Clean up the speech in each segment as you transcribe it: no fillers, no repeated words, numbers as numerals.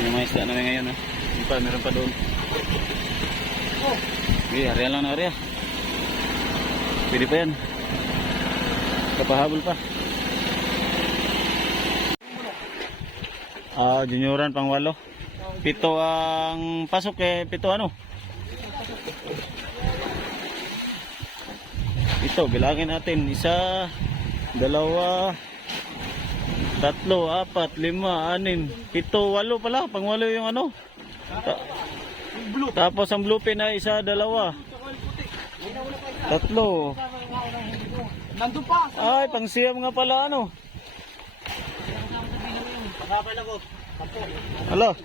Yung mga isda namin ngayon, ha? Yung pa, meron pa doon. Okay, area lang na area. Pwede pa yan. Kapahabol pa. Junioran pang 8. 7 ang pasok eh. 7 ano? Ito, bilangin natin. 1, 2, 3, 4, 5, 6, 7, 8 pala. Pang 8 yung ano. Tapos ang bluepin ay 1, 2, 3. Nandun pa. Ay, pang siyam nga pala ano. Alo.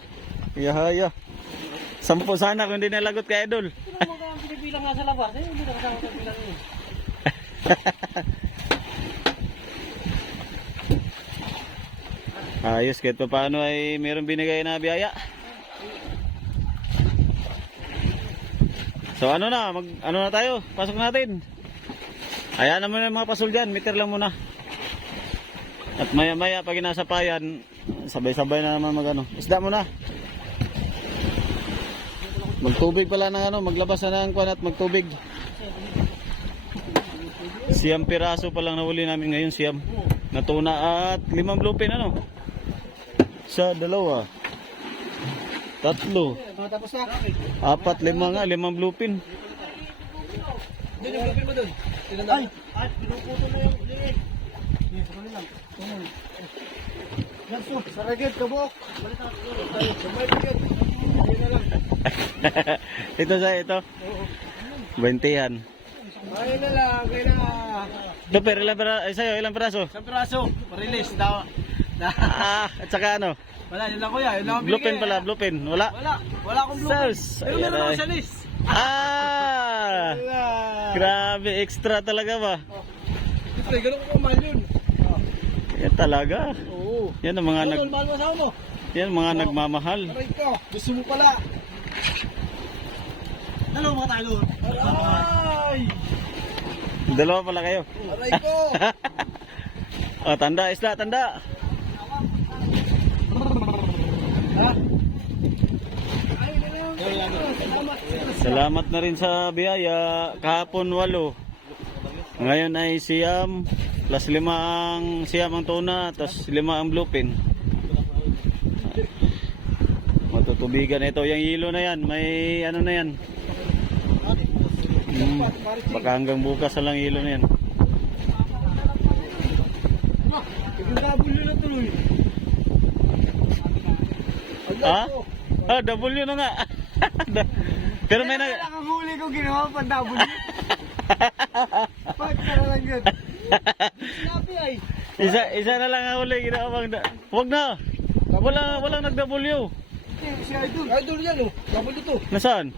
Yahaya. 10 sana kung hindi nalagot kay Idol. Ano mo kaya pinibilang nga sa labas? Eh, hindi na kasama sa bilang yun. Ayos, kahit pa paano ay mayroong binigay na biyaya. So ano na, ano na tayo? Pasok natin. Ayan naman yung mga pasol dyan, meter lang muna. At maya maya pag inasapayan, sabay-sabay na naman magano. Isda muna. Magtubig pala ng ano, maglabas na ng kwan at magtubig. Siyam piraso pa lang nahuli namin ngayon, siyam. Na tuna at 5 bluepin ano. 1, 2, 3, 4, 5, 5 nga, 5 bluepin. Doon yung bluepin mo doon. Ay, pinuputo na yung liit. Ganso, saragit, kabok. Ito sa ito. 20-an. Ayun na lang, kaya na. Ito pero ilang piraso? Ay sa'yo, ilang piraso? Isang piraso, pa-release. At saka ano? Wala, yun lang kuya. Yun lang ang Bluepin binigay. pala, bluepin. Wala? Wala akong bluepin. Sars. Pero meron ako sa list. Grabe, extra talaga ba? Siyempre, ganun ko kumain yun. Yan talaga. Oo. Yan ang mga Mahal mo asawa mo. yan mga nagmamahal. Aray ko, gusto mo pala. Dalawa mga talo. Aray! Dalawa pala kayo. Aray ko! Oh, tanda isla, tanda. Ha? Salamat na rin sa biyaya. Kahapon 8. Ngayon ay siyam plus 5 ang siyam ang tuna, tapos 5 ang bluepin. Matutubigan ito. Yung hilo na yan, may ano na yan. Baka hanggang bukas na lang hilo na yan. W na tuloy. Ha? Ah, W na nga. Pero may na... Kaya ang huli ko ginawa pa W. Bakit ka na lang yun? Sinabi ay. Isa na lang ang huli ginawang Wag na. Walang nag-W. Si Idol. Idol yan oh. W to. Nasaan?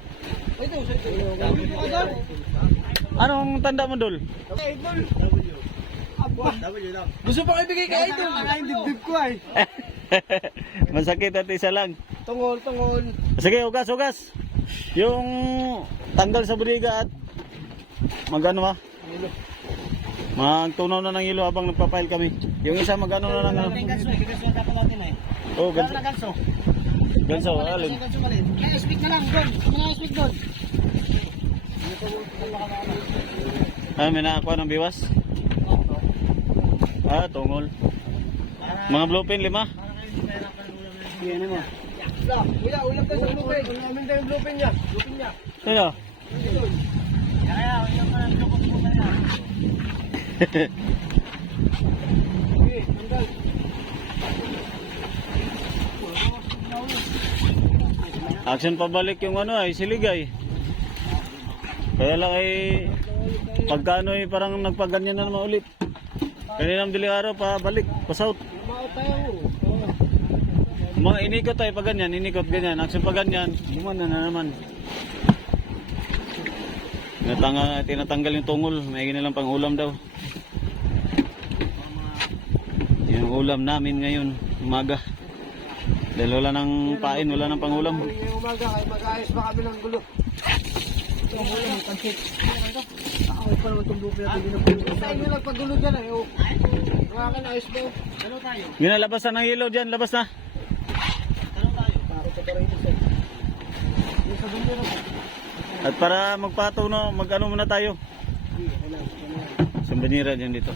Idol. W mo ka doon. Anong tanda mo, Dol? Idol. W lang. Gusto pa ibigay kay Idol. Ang dibdib ko ay. Masakit at isa lang. Tungol. Sige, ugas. Yung tanggal sa buriga at magano ba? Magtunaw na ng hilo habang nagpapail kami. Yung isa magano na ng ano. Ganso dapat natin ay. Oh, ganso. Ganso. Ganso, alin. Ganso mali. Kaya speak na lang doon. Mga speak doon. Ah, may nakakuha ng biwas? Ah, tungol. Mga bluepin, 5. Yan mo. Kuya, ulam tayo sa bluepin. Ulamin tayo yung bluepin niya. Sino? Kaya, ulam ka ng bluepin mo kaya. Okay, tanggal. Action pabalik yung ano ay siligay. Kaya lang ay pagkano ay parang nagpaganyan na naman ulit. Kaninang diling araw pa balik, pa south. Lumaot tayo. Mga inikot tayo pa ganyan, inikot ganyan. Action pa ganyan, gumana na naman. Tinatanggal yung tungol, may nilang pang ulam daw. Yung ulam namin ngayon, umaga. Dahil wala nang pain, wala nang pangulam. Ngayong umaga, kaya mag-ayos pa kami ng gulo. Ito ang ulam, ang pansit. Ako pa naman itong bluepin natin ginapin. Sa inyo nagpagulo dyan ay. Mga akin, ayos ba? Ano tayo? Yun na, labas na ng ilaw dyan, labas na. Ano tayo? Nabunira po. At para magpatuno, mag-ano muna tayo. Hindi, okay lang. Sambanira dyan dito.